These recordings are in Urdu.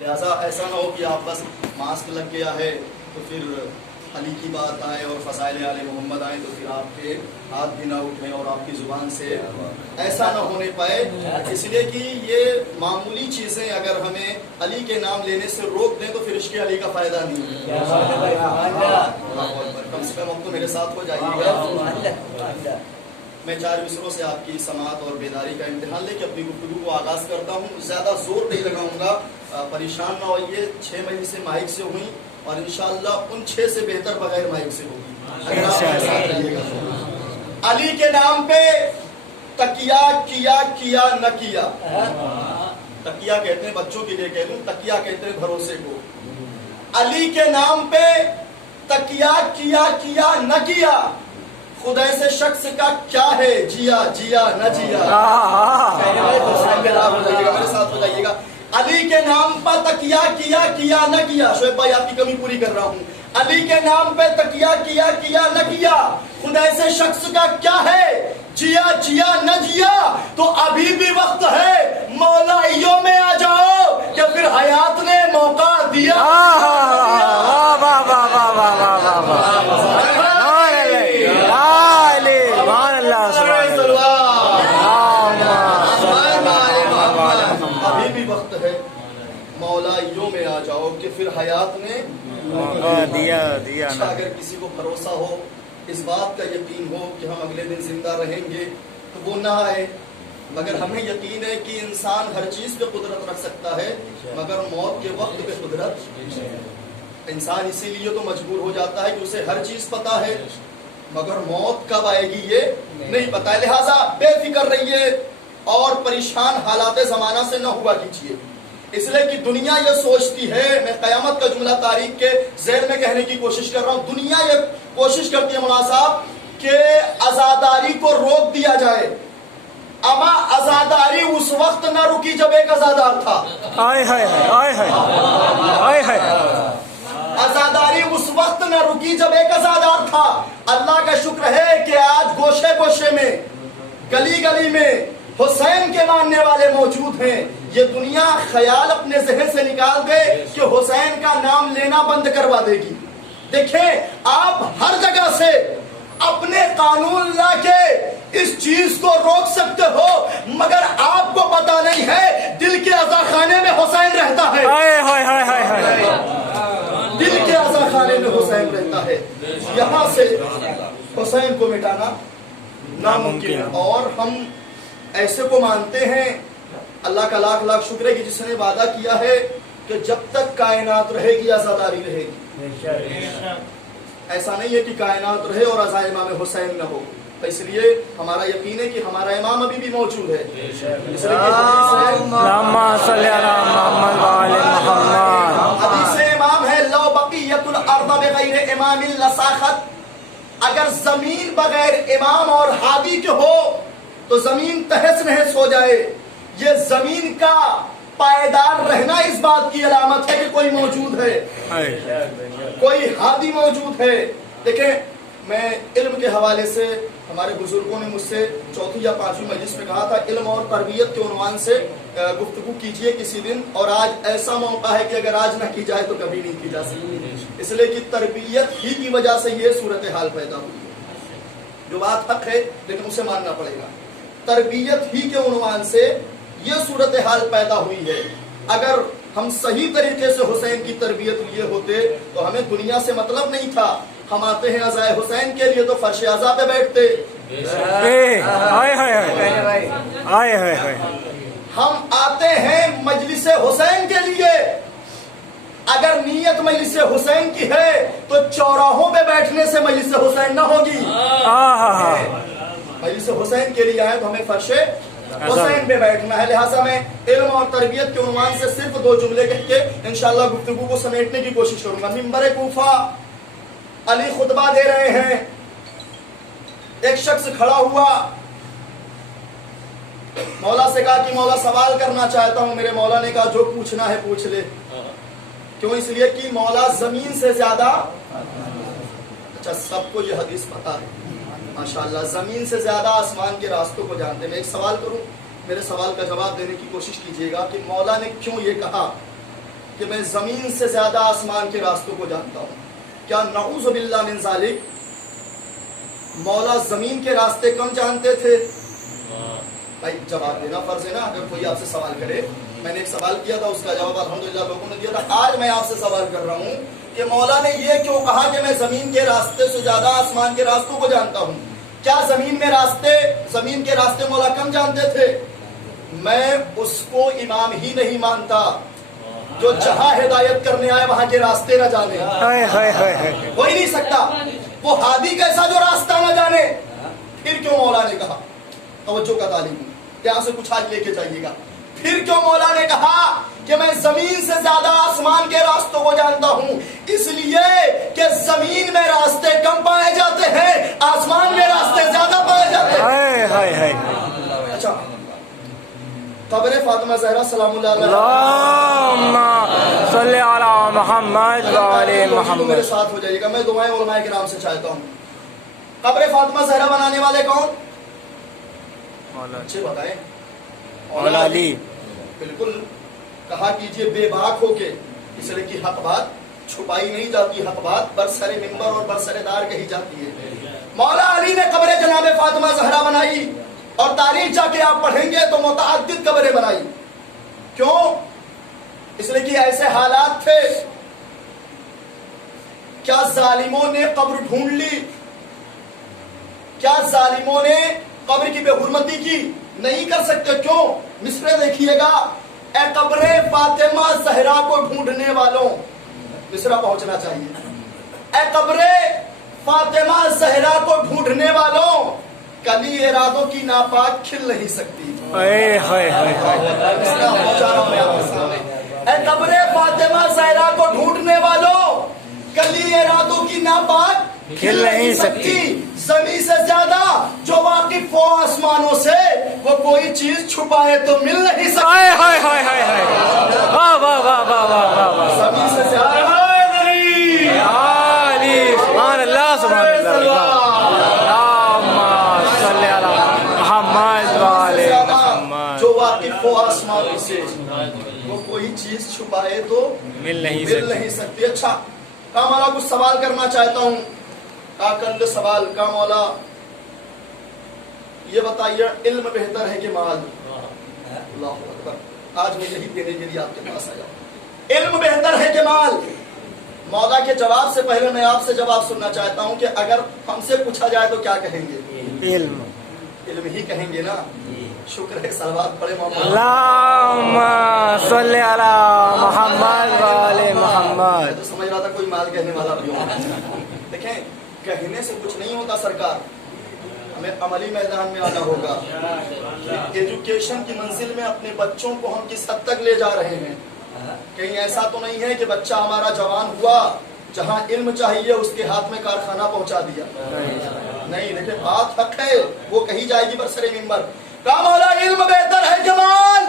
لہٰذا ایسا نہ ہو کہ آپ بس ماسک لگ گیا ہے تو پھر علی کی بات آئے اور فضائل آل محمد آئے تو پھر آپ کے ہاتھ بھی نہ اٹھیں اور آپ کی زبان سے ایسا نہ ہونے پائے، اس لیے کہ یہ معمولی چیزیں اگر ہمیں علی کے نام لینے سے روک دیں تو پھر عشق علی کا فائدہ نہیں ہے۔ کم سے کم اب تو میرے ساتھ ہو جائیے گا۔ میں 4 مصروں سے آپ کی سماعت اور بیداری کا امتحان لے کے اپنی گفتگو کو آغاز کرتا ہوں۔ زیادہ زور نہیں لگاؤں گا، پریشان نہ ہوئیے۔ 6 مہینے سے مائک سے ہوئی اور انشاءاللہ ان 6 سے بہتر بغیر مائک سے ہوگی اگر آپ میرے ساتھ رہیے گا۔ علی کے نام پہ تکیہ کیا نہ کیا۔ تکیہ کہتے ہیں، بچوں کے لیے کہہ لوں، تکیہ کہتے ہیں بھروسے کو۔ علی کے نام پہ تکیہ کیا نہ کیا، خدا سے شخص کا کیا ہے جیا نہ جیا۔ میرے ساتھ ہو جائیے گا۔ علی کے نام پر تکیہ کیا نہ کیا، شعیب بھائی آپ کی کمی پوری کر رہا ہوں۔ علی کے نام پہ تکیہ کیا نہ کیا، خدا سے شخص کا کیا ہے جیا نہ جیا، تو ابھی بھی وقت ہے مولائیوں میں آ جاؤ کہ پھر حیات نے موقع دیا۔ ابھی بھی وقت ہے مولائیوں میں آ جاؤ کہ پھر حیات نے دیا۔ اگر کسی کو بھروسہ ہو، اس بات کا یقین ہو کہ ہم اگلے دن زندہ رہیں گے تو وہ نہ آئے، مگر ہمیں یقین ہے کہ انسان ہر چیز پہ قدرت رکھ سکتا ہے مگر موت کے وقت پہ قدرت۔ انسان اسی لیے تو مجبور ہو جاتا ہے کہ اسے ہر چیز پتا ہے مگر موت کب آئے گی یہ نہیں پتا ہے۔ لہٰذا بے فکر رہیے اور پریشان حالات زمانہ سے نہ ہوا کیجیے، اس لیے کہ دنیا یہ سوچتی ہے، میں قیامت کا جملہ تاریخ کے ذیل میں کہنے کی کوشش کر رہا ہوں، دنیا یہ کوشش کرتی ہے مولانا صاحب کہ عزاداری کو روک دیا جائے، اما عزاداری اس وقت نہ رکی جب ایک عزادار تھا۔ عزاداری اس وقت نہ رکی جب ایک عزادار تھا۔ اللہ کا شکر ہے کہ آج گوشے گوشے میں، گلی گلی میں حسین کے ماننے والے موجود ہیں۔ یہ دنیا خیال اپنے ذہن سے نکال دے کہ حسین کا نام لینا بند کروا دے گی۔ دیکھیں آپ ہر جگہ سے اپنے قانون لا کے اس چیز کو روک سکتے ہو مگر آپ کو پتا نہیں ہے دل کے عزا خانے میں حسین رہتا ہے۔ دل کے عزا خانے میں حسین رہتا ہے، یہاں سے حسین کو مٹانا ناممکن ہے۔ اور ہم ایسے کو مانتے ہیں، اللہ کا لاکھ لاکھ شکر ہے کہ جس نے وعدہ کیا ہے کہ جب تک کائنات رہے گی عزاداری رہے گی۔ ایسا نہیں ہے کہ کائنات رہے اور عزا امام حسین نہ ہو، اس لیے ہمارا یقین ہے کہ ہمارا امام ابھی بھی موجود ہے۔ اس لیے حدیث امام ہے، لو بقیت الارض بغیر امام لساخت، اگر زمین بغیر امام اور ہادی کے ہو تو زمین تہس نہس ہو جائے۔ یہ زمین کا پائیدار رہنا اس بات کی علامت ہے کہ کوئی موجود ہے، کوئی ہادی موجود ہے۔ دیکھیں میں علم کے حوالے سے، ہمارے بزرگوں نے مجھ سے 4 یا 5ویں مجلس میں کہا تھا علم اور تربیت کے عنوان سے گفتگو کیجئے کسی دن، اور آج ایسا موقع ہے کہ اگر آج نہ کی جائے تو کبھی نہیں کی جا سکتی، اس لیے کہ تربیت ہی کی وجہ سے یہ صورتحال پیدا ہوئی ہے۔ جو بات حق ہے لیکن اسے ماننا پڑے گا، تربیت ہی کے عنوان سے یہ صورتحال پیدا ہوئی ہے۔ اگر ہم صحیح طریقے سے حسین کی تربیت لیے ہوتے تو ہمیں دنیا سے مطلب نہیں تھا، ہم آتے ہیں عزائے حسین کے لیے تو فرش عزا پہ بیٹھتے، ہم آتے ہیں مجلس حسین کے لیے، اگر نیت مجلس حسین کی ہے تو چوراہوں پہ بیٹھنے سے مجلس حسین نہ ہوگی۔ مجلس حسین کے لیے آئے تو ہمیں فرش حسین پہ بیٹھنا ہے۔ لہٰذا میں علم اور تربیت کے عنوان سے صرف 2 جملے کہہ کے انشاءاللہ گفتگو کو سمیٹنے کی کوشش کروں گا۔ منبر کوفہ علی خطبہ دے رہے ہیں، ایک شخص کھڑا ہوا، مولا سے کہا کہ مولا سوال کرنا چاہتا ہوں۔ میرے مولا نے کہا جو پوچھنا ہے پوچھ لے۔ کیوں؟ اس لیے کہ مولا زمین سے زیادہ، اچھا سب کو یہ حدیث پتا ہے ماشاءاللہ، زمین سے زیادہ آسمان کے راستوں کو جانتے ہیں۔ میں ایک سوال کروں، میرے سوال کا جواب دینے کی کوشش کیجئے گا کہ مولا نے کیوں یہ کہا کہ میں زمین سے زیادہ آسمان کے راستوں کو جانتا ہوں. کیا نعوذ باللہ من ذالک مولا زمین کے راستے کم جانتے تھے؟ بھائی جواب دینا فرض ہے نا. اگر کوئی آپ سے سوال کرے، میں نے ایک سوال کیا تھا، اس کا جواب الحمدللہ لوگوں نے دیا تھا. آج میں آپ سے سوال کر رہا ہوں کہ مولا نے یہ کیوں کہا کہ میں زمین کے راستے سے زیادہ آسمان کے راستوں کو جانتا ہوں؟ کیا زمین کے راستے مولا کم جانتے تھے؟ میں اس کو امام ہی نہیں مانتا جو جہاں ہدایت کرنے آئے وہاں کے راستے نہ جانے. ہو ہی نہیں سکتا. وہ ہادی کیسا جو راستہ نہ جانے؟ پھر کیوں مولا نے کہا، توجہ کا تعلیم یہاں سے کچھ آج لے کے جائیے گا، پھر کیوں مولا نے کہا کہ میں زمین سے زیادہ آسمان کے راستوں کو جانتا ہوں؟ اس لیے کہ زمین میں راستے کم پائے جاتے ہیں، آسمان میں راستے زیادہ پائے جاتے ہیں. اچھا، قبر فاطمہ زہرا سلام اللہ علیہ اللہم صلی علی محمد وعلی محمد. میرے ساتھ ہو جائیے گا. میں دعائیں علماء کرام سے چاہتا ہوں. قبر فاطمہ زہرا بنانے والے کون؟ اچھے بتائیں. مولا علی. بالکل کہا کیجئے بے باک ہو کے، اس لیے کی حق بات چھپائی نہیں جاتی، حق بات برسر ممبر اور برسر دار کہی جاتی ہے. مولا علی نے قبر جناب فاطمہ زہرا بنائی، اور تاریخ جا کے آپ پڑھیں گے تو متعدد قبریں بنائی. کیوں؟ اس لیے کہ ایسے حالات تھے. کیا ظالموں نے قبر ڈھونڈ لی؟ کیا ظالموں نے قبر کی بے حرمتی کی؟ نہیں کر سکتے. کیوں؟ مصرے دیکھیے گا. اے قبر فاطمہ زہرا کو ڈھونڈنے والوں، مصرا پہنچنا چاہیے. اے قبر فاطمہ زہرا کو ڈھونڈنے والوں، کلی ارادوں کی ناپاک کھل نہیں سکتی. اے قبر فاطمہ زہرا کو ڈھونڈنے والوں، کلی ارادوں کی ناپاک کھل نہیں سکتی. زمین سے زیادہ جو واقف ہو آسمانوں سے، وہ کوئی چیز چھپائے تو مل نہیں سکتی. زمین سے زیادہ سبحان اللہ سبحان اللہ. جو واقف ہو آسمانوں سے، وہ کوئی چیز چھپائے تو مل نہیں سکتی. اچھا، کا مولا کچھ سوال کرنا چاہتا ہوں. کا کل سوال کا مولا یہ بتائیے، علم بہتر ہے کہ مال؟ اللہ اکبر. آج میں یہی دینے کے لیے آپ کے پاس آیا. علم بہتر ہے کہ مال؟ مولا کے جواب سے پہلے میں آپ سے جواب سننا چاہتا ہوں کہ اگر ہم سے پوچھا جائے تو کیا کہیں گے؟ علم. علم ہی کہیں گے نا. شکر ہے. صلوات پڑھے محمد. اللہم صلی علی محمد وعلی محمد. میں تو سمجھ رہا تھا کوئی مال کہنے والا بھی ہوگا. دیکھیں، کہنے سے کچھ نہیں ہوتا سرکار، ہمیں عملی میدان میں آنا ہوگا. ایجوکیشن کی منزل میں اپنے بچوں کو ہم کس حد تک لے جا رہے ہیں؟ کہیں ایسا تو نہیں ہے کہ بچہ ہمارا جوان ہوا، جہاں علم چاہیے اس کے ہاتھ میں کارخانہ پہنچا دیا؟ نہیں. دیکھیں، بات حق ہے، وہ کہی جائے گی برسر ممبر. کہا مولا علم بہتر ہے کہ مال؟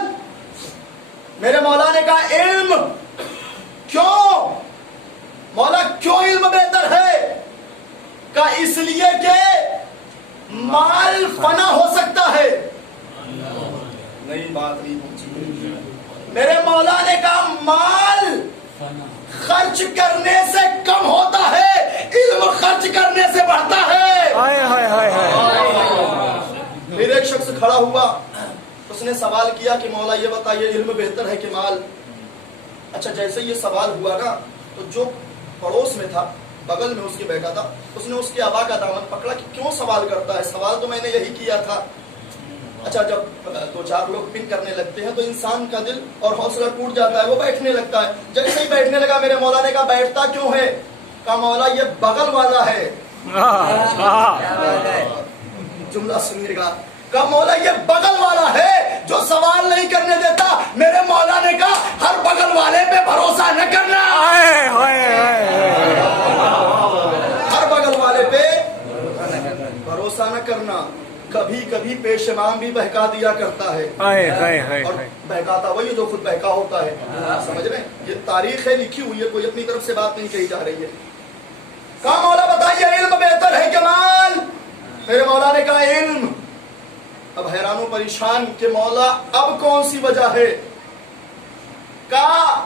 میرے مولا نے کہا علم. کیوں مولا، کیوں علم بہتر ہے؟ کہا اس لیے کہ مال فنا ہو سکتا ہے. نہیں، بات نہیں پہنچی. میرے مولا نے کہا مال خرچ کرنے سے کم ہوتا ہے، علم خرچ کرنے سے بڑھتا ہے. پھر ایک شخص کھڑا ہوا، اس نے سوال کیا کہ مولا یہ بتائیے، علم بہتر ہے کہ مال؟ اچھا، جیسے یہ سوال ہوا نا تو جو پڑوس میں تھا، بغل میں اس کے بیٹھا تھا، اس نے اس کے آبا کا دامن پکڑا کہ کیوں سوال کرتا ہے؟ سوال تو میں نے یہی کیا تھا. اچھا، جب دو چار لوگ پن کرنے لگتے ہیں تو انسان کا دل اور حوصلہ ٹوٹ جاتا ہے، وہ بیٹھنے لگتا ہے. جیسے ہی بیٹھنے لگا، میرے مولا نے کہا بیٹھتا کیوں ہے؟ کہا مولا یہ بغل والا ہے. جملہ سنیے گا. کہا مولا یہ بغل والا ہے جو سوال نہیں کرنے دیتا. میرے مولا نے کہا ہر بغل والے پہ بھروسہ نہ کرنا. ہر بغل والے پہ بھروسہ نہ کرنا. کبھی کبھی پیش امام بھی بہکا دیا کرتا ہے، اور بہکاتا وہی جو خود بہکا ہوتا ہے. سمجھ رہے ہیں؟ یہ تاریخ ہے، لکھی ہوئی ہے، کوئی اپنی طرف سے بات نہیں کہی جا رہی ہے. کہا مولا بتائیے علم بہتر ہے کہ مال؟ میرے مولا نے کہا علم. اب حیران و پریشان کہ مولا اب کون سی وجہ ہے؟ کہا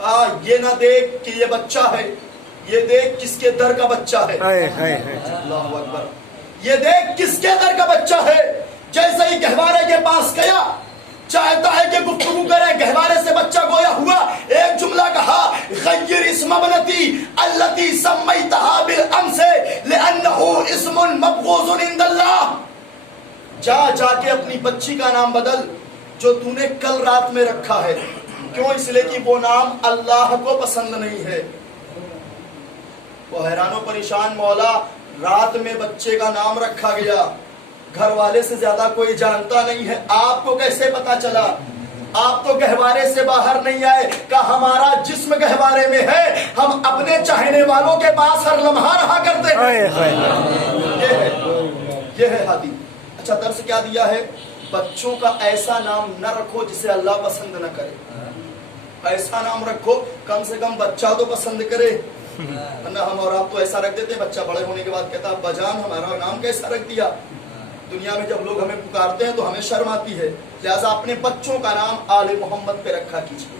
کہا یہ نہ دیکھ کہ یہ بچہ ہے، یہ دیکھ کس کے در کا بچہ ہے۔ اللہ اکبر، یہ دیکھ کس کے در کا بچہ ہے۔ جیسے ہی گہوارے کے پاس گیا، چاہتا ہے کہ گفتگو کرے، گہوارے سے بچہ گویا ہوا، ایک جملہ کہا، غیر اسم ابنتی التی سمیتہا بالامس لانہ اسم مبغوض عند اللہ۔ جا کے اپنی بچی کا نام بدل جو تو نے کل رات میں رکھا ہے۔ کیوں؟ اس لیے کہ وہ نام اللہ کو پسند نہیں ہے۔ وہ حیران و پریشان، مولا رات میں بچے کا نام رکھا گیا، گھر والے سے زیادہ کوئی جانتا نہیں ہے، آپ کو کیسے پتا چلا؟ آپ تو گہوارے سے باہر نہیں آئے۔ کہ ہمارا جسم گہوارے میں ہے، ہم اپنے چاہنے والوں کے پاس ہر لمحہ رہا کرتے ہیں۔ یہ ہے ہادی۔ اچھا درس کیا دیا ہے؟ بچوں کا ایسا نام نہ رکھو جسے اللہ پسند نہ کرے۔ ایسا نام رکھو کم سے کم بچہ تو پسند کرے، ورنہ ہم اور آپ تو ایسا رکھ دیتے ہیں، بچہ بڑے ہونے کے بعد کہتا ابا جان ہمارا نام کیسا رکھ دیا۔ دنیا میں جب لوگ ہمیں پکارتے ہیں تو ہمیں شرم آتی ہے، لہٰذا اپنے بچوں کا نام آل محمد پہ رکھا کیجیے،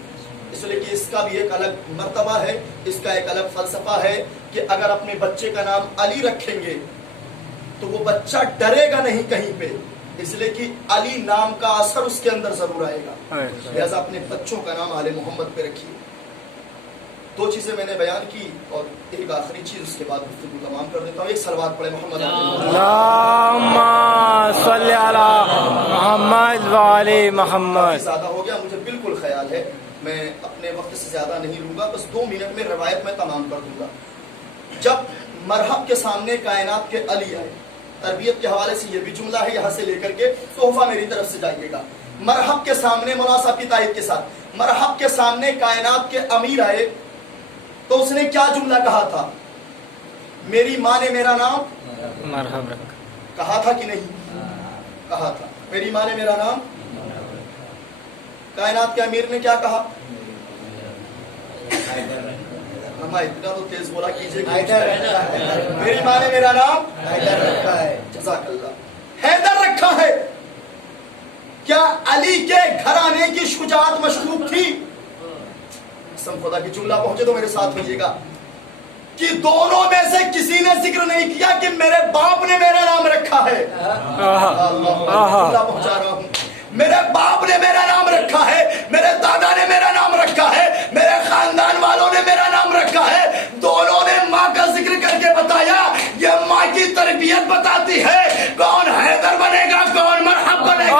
اس لیے کہ اس کا بھی ایک الگ مرتبہ ہے، اس کا ایک الگ فلسفہ ہے کہ اگر اپنے بچے کا نام علی رکھیں گے تو وہ بچہ ڈرے گا نہیں کہیں پہ، اس لیے کہ علی نام کا اثر اس کے اندر ضرور آئے گا، لہٰذا اپنے بچوں کا نام آل محمد پہ رکھیے۔ دو چیزیں میں نے بیان کی اور ایک آخری چیز اس کے بعد گفتگو تمام کر دیتا ہوں۔ ایک صلوات پڑھے محمد اللہم صلی علی محمد وعلی محمد۔ زیادہ ہو گیا، مجھے بالکل خیال ہے میں اپنے وقت سے زیادہ نہیں لوں گا، بس 2 منٹ میں روایت میں تمام کر دوں گا۔ جب مرحب کے سامنے کائنات کے علی آئے، تربیت کے حوالے سے یہ بھی جملہ ہے، یہاں سے لے کر کے تحفہ میری طرف سے جائیے گا۔ مرحب کے سامنے مولانا صاحب کی تائید کے ساتھ، مرحب کے سامنے کائنات کے امیر آئے تو اس نے کیا جملہ کہا تھا؟ میری ماں نے میرا نام مرحب رکھا، کہا تھا کہ نہیں؟ کہا تھا، میری ماں نے میرا نام۔ کائنات کے امیر نے کیا کہا؟ ہم اتنا تو تیز بولا کیجئے کہ میری ماں نے میرا نام حیدر رکھا ہے۔ جزاک اللہ، حیدر رکھا ہے۔ کیا علی کے گھرانے کی شجاعت مشکوک تھی؟ قسم خدا کی جملہ پہنچے تو میرے ساتھ ہوئیے گا کہ دونوں میں سے کسی نے ذکر نہیں کیا کہ میرے باپ نے میرا نام رکھا ہے۔ جملہ پہنچا رہا ہوں، میرے باپ نے میرا نام رکھا ہے، میرے دادا نے میرا نام رکھا ہے، میرے خاندان والوں نے میرا نام رکھا ہے۔ دونوں نے ماں کا ذکر کر کے بتایا، یہ ماں کی تربیت بتاتی ہے کون حیدر بنے گا، کون مرحب بنے گا۔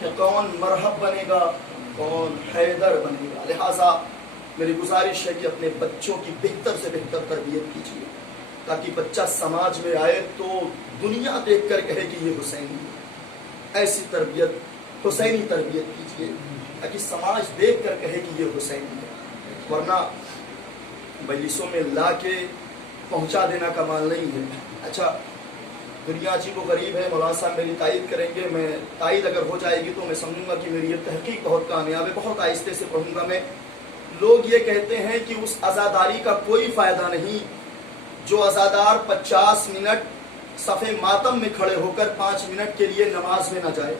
کہ کون مرحب بنے گا، کون حیدر بنے گا۔ لہٰذا میری گزارش ہے کہ اپنے بچوں کی بہتر سے بہتر تربیت کیجیے تاکہ بچہ سماج میں آئے تو دنیا دیکھ کر کہے کہ یہ حسینی ہے۔ ایسی تربیت، حسینی تربیت کیجیے تاکہ سماج دیکھ کر کہے کہ یہ حسینی ہے، ورنہ مجلسوں میں لا کے پہنچا دینا کمال نہیں ہے۔ اچھا دنیا عجیب و غریب ہے، مولانا صاحب میری تائید کریں گے، میں تائید اگر ہو جائے گی تو میں سمجھوں گا کہ میری یہ تحقیق بہت کامیاب ہے، بہت آہستہ سے پڑھوں گا میں۔ لوگ یہ کہتے ہیں کہ اس عزاداری کا کوئی فائدہ نہیں جو عزادار 50 منٹ صف ماتم میں کھڑے ہو کر 5 منٹ کے لیے نماز میں نہ جائے۔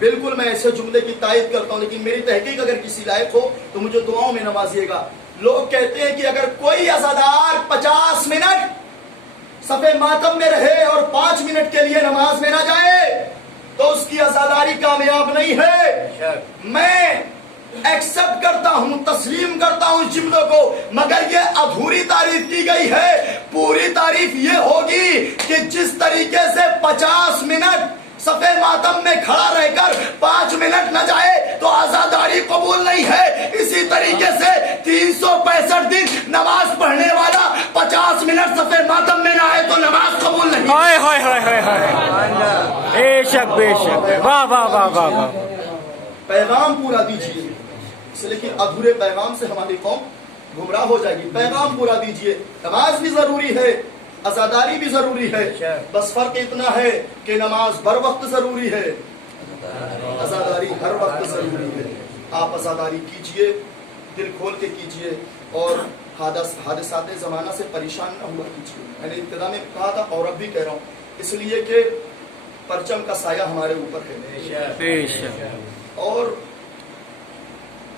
بالکل میں ایسے جملے کی تائید کرتا ہوں، لیکن میری تحقیق اگر کسی لائق ہو تو مجھے دعاؤں میں نوازیے گا۔ لوگ کہتے ہیں کہ اگر کوئی عزادار 50 منٹ صف ماتم میں رہے اور 5 منٹ کے لیے نماز میں نہ جائے تو اس کی عزاداری کامیاب نہیں ہے۔ میں ایکسپٹ کرتا ہوں، تسلیم کرتا ہوں اس جملوں کو، مگر یہ ادھوری تعریف کی گئی ہے۔ پوری تعریف یہ ہوگی کہ جس طریقے سے 50 منٹ صف ماتم میں کھڑا رہ کر 5 منٹ نہ جائے تو عزاداری قبول نہیں ہے، اسی طریقے سے 365 دن نماز پڑھنے والا 50 منٹ صف ماتم میں نہ آئے تو نماز قبول نہیں۔ بے شک بے شک، واہ واہ واہ واہ واہ۔ پیغام پورا دیجیے، اس لیے کہ ادھورے پیغام سے ہماری قوم گمراہ ہو جائے گی۔ پیغام پورا دیجیے، نماز بھی ضروری ہے، عزاداری بھی ضروری ہے، بس فرق اتنا ہے کہ نماز بر وقت ضروری ہے، عزاداری ہر وقت ضروری ہے۔ آپ عزاداری کیجئے، دل کھول کے کیجئے، اور حادثات زمانہ سے پریشان نہ ہوا کیجئے۔ میں نے ابتدا میں کہا تھا اور اب بھی کہہ رہا ہوں، اس لیے کہ پرچم کا سایہ ہمارے اوپر ہے، بے شک اور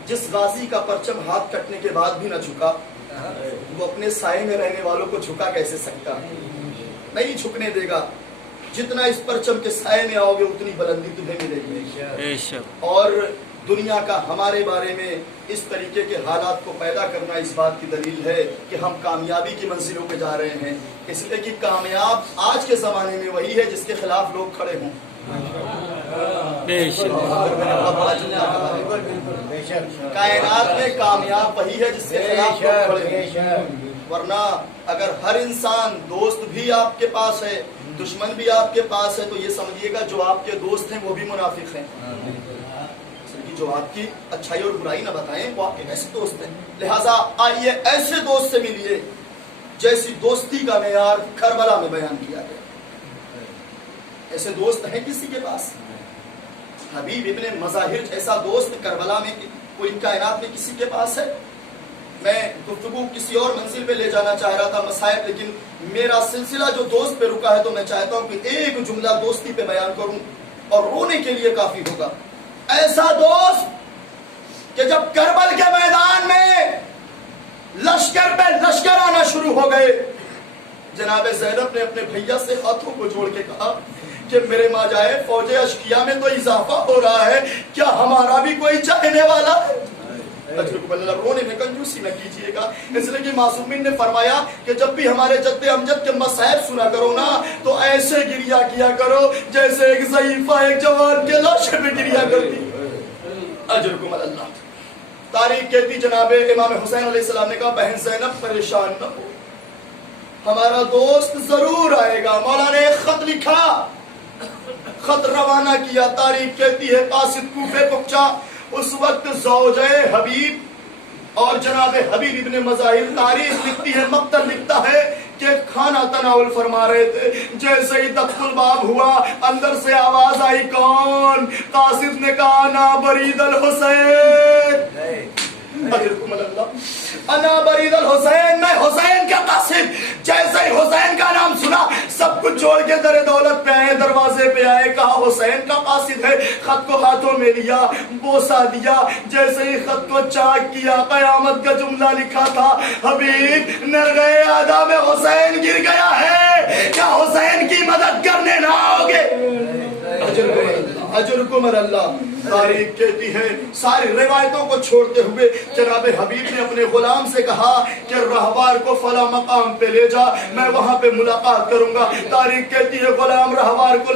جس غازی کا پرچم ہاتھ کٹنے کے بعد بھی نہ جھکا، وہ اپنے سائے میں رہنے والوں کو جھکا کیسے سکتا؟ نہیں جھکنے دے گا۔ جتنا اس پرچم کے سائے میں آؤ گے اتنی بلندی تمہیں ملے گی۔ بے شک اور دنیا کا ہمارے بارے میں اس طریقے کے حالات کو پیدا کرنا اس بات کی دلیل ہے کہ ہم کامیابی کی منزلوں پہ جا رہے ہیں، اس لیے کہ کامیاب آج کے زمانے میں وہی ہے جس کے خلاف لوگ کھڑے ہوں۔ بے شک کائنات میں کامیاب وہی ہے جس کے خلاف لوگ کھڑے ہوں، ورنہ اگر ہر انسان دوست بھی آپ کے پاس ہے، دشمن بھی آپ کے پاس ہے، تو یہ سمجھیے گا جو آپ کے دوست ہیں وہ بھی منافق ہیں، جو آپ کی اچھائی اور برائی نہ بتائیں وہ آپ کے ایسے دوست ہیں۔ لہٰذا آئیے ایسے دوست سے ملیے جیسی دوستی کا معیار کربلا میں بیان کیا گیا۔ ایسے دوست ہیں کسی کے پاس؟ حبیب ابن مظاہر جیسا دوست کربلا میں پوری کائنات میں کسی کے پاس ہے؟ میں گفتگو کسی اور منزل پہ لے جانا چاہ رہا تھا مصائب، لیکن میرا سلسلہ جو دوست پہ رکا ہے تو میں چاہتا ہوں کہ ایک جملہ دوستی پہ بیان کروں اور رونے کے لیے کافی ہوگا۔ ایسا دوست کہ جب کربل کے میدان میں لشکر پہ لشکر آنا شروع ہو گئے، جناب زینب نے اپنے بھیا سے ہاتھوں کو جوڑ کے کہا کہ میرے ماں جائے، فوج اشقیہ میں تو اضافہ ہو رہا ہے، کیا ہمارا بھی کوئی چاہنے والا ہے؟ رونے میں کنجوسی نہ کیجیے گا، اس لیے کہ معصومین نے فرمایا کہ جب بھی ہمارے جد امجد کے مصائب سنا کرو نا تو ایسے گریا کیا کرو جیسے ایک ضعیفہ ایک جوان کے لاشے پہ گریا کرتی۔ اجرکم اللہ۔ تاریخ کہتی جناب امام حسین علیہ السلام نے کہا بہن زینب پریشان نہ ہو، ہمارا دوست ضرور آئے گا۔ مولا نے ایک خط لکھا، خط روانہ کیا، تاریخ کہتی ہے قاصد کوفے پہنچا، اس وقت زوجہ حبیب اور جناب حبیب ابن مظاہر، تاریخ لکھتی ہے، مقتل لکھتا ہے کہ کھانا تناول فرما رہے تھے، جیسے ہی دخل الباب ہوا اندر سے آواز آئی، کون؟ قاصد نے کہا انا برید الحسین، انا برید الحسین، میں حسین کا قاصد۔ جیسے ہی حسین کا نام سنا سب کچھ چھوڑ کے در دولت پہ آئے، دروازے پہ آئے، کہا حسین کا قاصد ہے۔ خط کو ہاتھوں میں لیا، بوسا دیا، جیسے ہی خط کو چاک کیا قیامت کا جملہ لکھا تھا، حبیب نرغے آدھا میں حسین گر گیا ہے، کیا حسین کی مدد کرنے نہ آؤ گے؟ اجرکم اللہ۔ تاریخ کہتی ہے ساری روایتوں کو چھوڑتے ہوئے جناب حبیب نے اپنے غلام سے کہا کہ رہبار کو فلاں مقام پہ لے جا، میں وہاں پہ ملاقات کروں گا۔ تاریخ کہتی ہے غلام رہبار کو